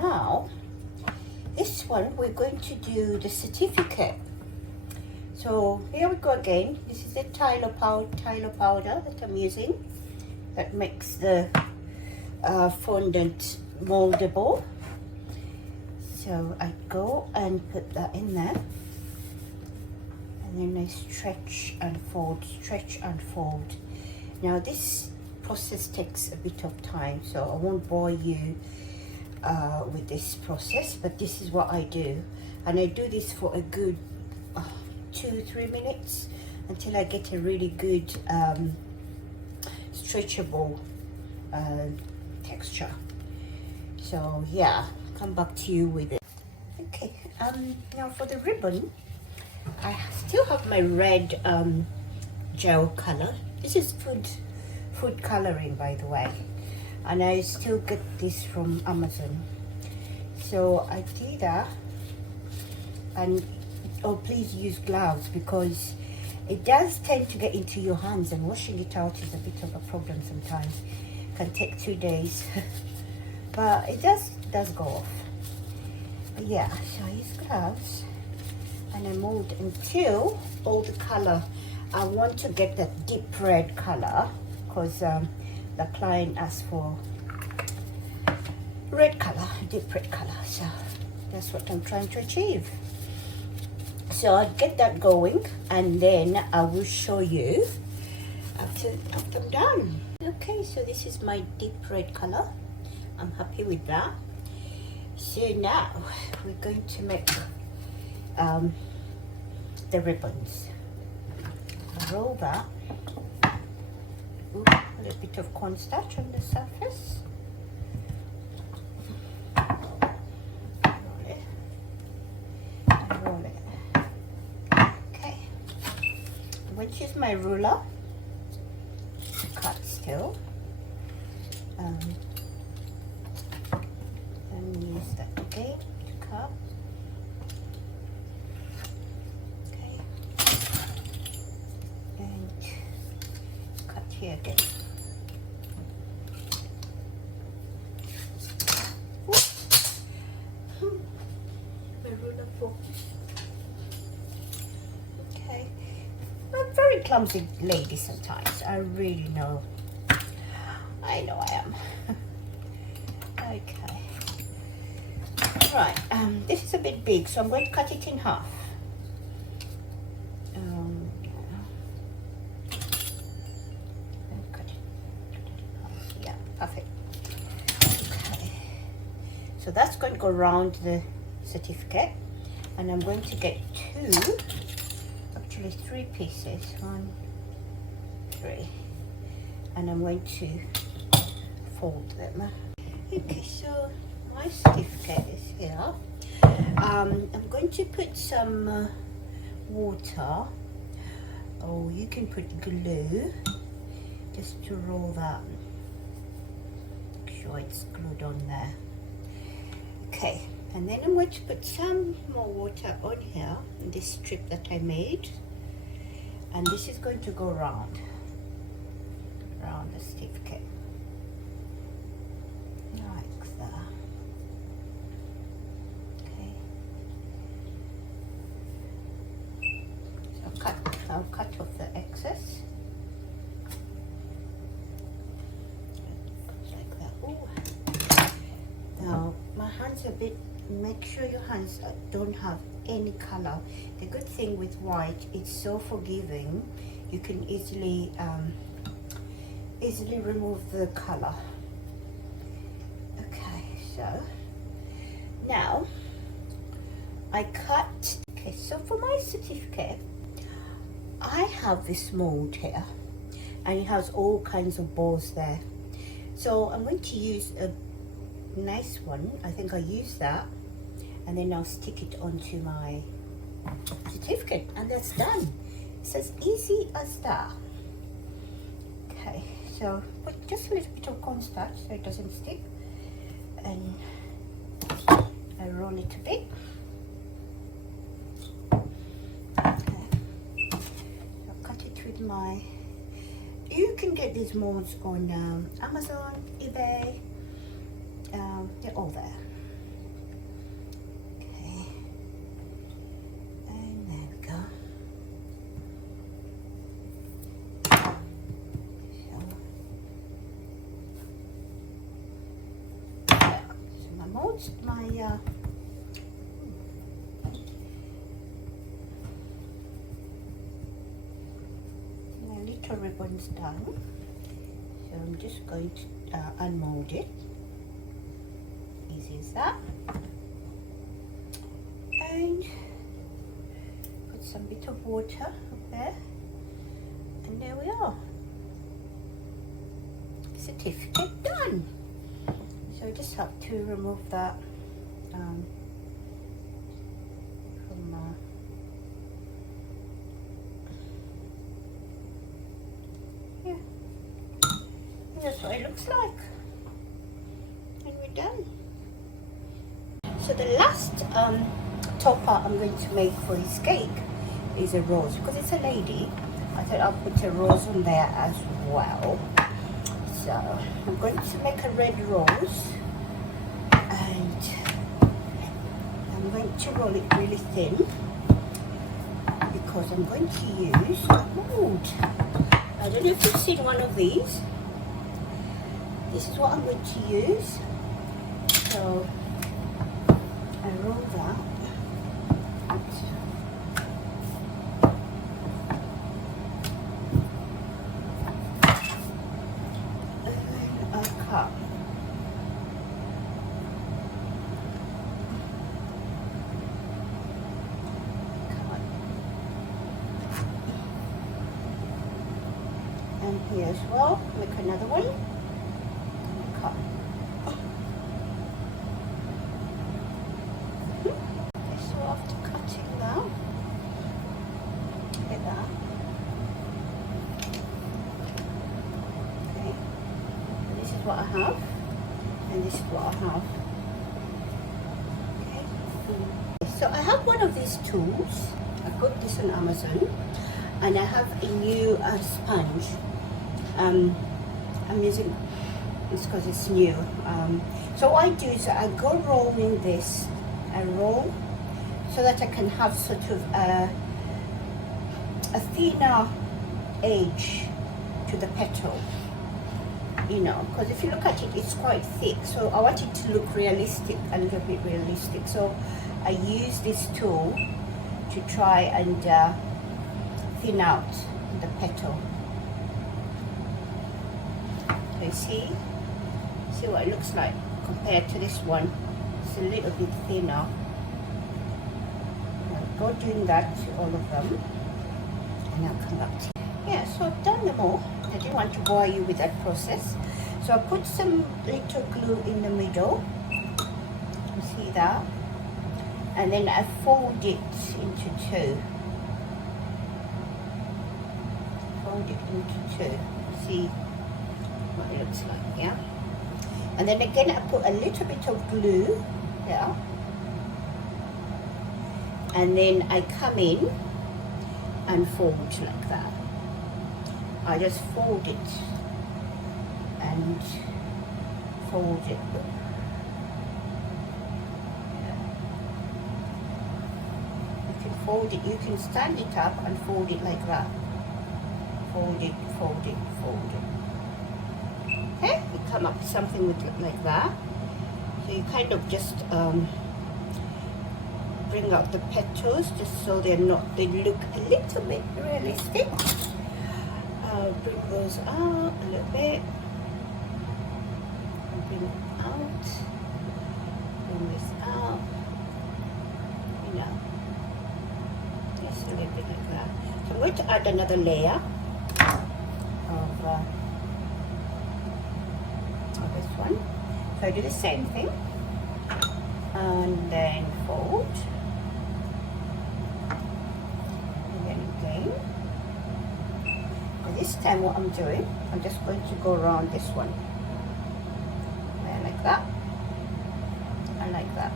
now this one we're going to do the certificate. So here we go again. This is the Tylo powder that I'm using, that makes the fondant moldable. So I go and put that in there, and then I stretch and fold, stretch and fold. Now this process takes a bit of time, so I won't bore you with this process, but this is what I do, and I do this for a good 2-3 minutes until I get a really good stretchable texture. So yeah, come back to you with it. Okay, now for the ribbon, I still have my red gel color. This is food coloring, by the way, and I still get this from Amazon. So I do that, and oh, please use gloves, because it does tend to get into your hands, and washing it out is a bit of a problem sometimes. It can take 2 days but it does go off. But yeah, so I use gloves and I mold until all the color. I want to get that deep red color because the client asked for red color, deep red color. So that's what I'm trying to achieve. So I'll get that going, and then I will show you after I'm done. Okay, so this is my deep red color. I'm happy with that. So now we're going to make the ribbons. I'll roll that. Ooh, a little bit of cornstarch on the surface. Roll it. And roll it. Okay. I'm going to use my ruler to cut still. And use that again to cut. Okay. And cut here again. My ruler broke. Okay. I'm a very clumsy lady sometimes. I really know. I know I am. Okay. Right, this is a bit big, so I'm going to cut it in half. Yeah, perfect. Okay. So that's going to go around the certificate, and I'm going to get actually three pieces. 1, 3. And I'm going to fold them. Okay, so my certificate is here. I'm going to put some water, or you can put glue, just to roll that. Make sure it's glued on there. Okay, and then I'm going to put some more water on here, in this strip that I made, and this is going to go around the certificate. Like that. Okay. So I'll cut off the excess. Like that. Ooh. Now my hands are a bit, make sure your hands don't have any color. The good thing with white, it's so forgiving. You can easily remove the color. Okay, so now I cut. Okay, so for my certificate, I have this mold here, and it has all kinds of balls there. So I'm going to use a nice one. I think I'll use that, and then I'll stick it onto my certificate, and that's done. It's as easy as that. Okay, so put just a little bit of cornstarch so it doesn't stick, and I roll it a bit. Okay, I'll cut it with my. You can get these molds on Amazon, eBay. They're all there. most my little ribbon's done, so I'm just going to unmold it. Easy as that. And put some bit of water up there, and there we are. Certificate done. So I just have to remove that from yeah. And that's what it looks like, and we're done. So the last topper I'm going to make for his cake is a rose, because it's a lady. I thought I'll put a rose on there as well. So I'm going to make a red rose, and I'm going to roll it really thin because I'm going to use mold. I don't know if you've seen one of these. This is what I'm going to use. So I roll that. And here as well, make another one. Cut. Okay, so after cutting now, like that. Okay, and this is what I have, and this is what I have. Okay, so I have one of these tools. I got this on Amazon, and I have a new sponge. I'm using this because it's new. So what I do is I go rolling this. I roll so that I can have sort of a thinner edge to the petal. You know, because if you look at it, it's quite thick. So I want it to look realistic, a little bit realistic. So I use this tool to try and thin out the petal. So you see what it looks like compared to this one. It's a little bit thinner. I'll go doing that to all of them, and I'll come back to you. Yeah, so I've done them all. I didn't want to bore you with that process. So I put some little glue in the middle. You see that? And then I fold it into two. Fold it into two. See what it looks like, yeah? And then again I put a little bit of glue here. And then I come in and fold like that. I just fold it and fold it. You can fold it, you can stand it up and fold it like that. Fold it, fold it, fold it. Okay, you come up with something like that. So you kind of just bring out the petals just so they look a little bit realistic. Bring those out a little bit. Bring it out. Bring this out. You know, just a little bit like that. So I'm going to add another layer of this one. So I do the same thing, and then fold, and then again. And this time what I'm doing, I'm just going to go around this one, and like that, and like that.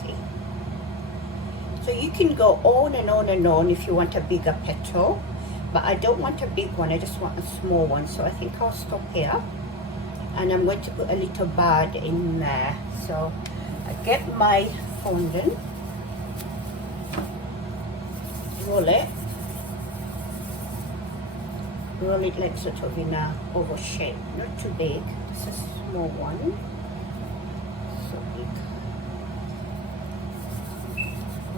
See? So you can go on and on and on if you want a bigger petal, but I don't want a big one, I just want a small one. So I think I'll stop here, and I'm going to put a little bird in there. So I get my fondant, roll it like sort of in a oval shape, not too big, it's a small one. so big.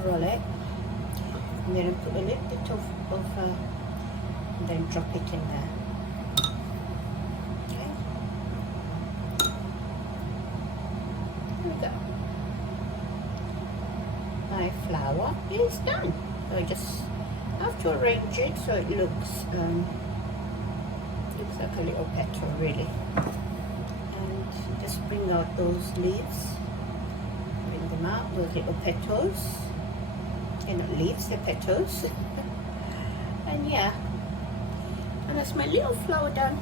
Roll it, and then put a little bit of and then drop it in there. Okay, there we go. My flower is done. So I just have to arrange it so it looks like a little petal really. And just bring out those leaves, bring them out, those little petals. They're not leaves, they're petals. And yeah, and that's my little flower done.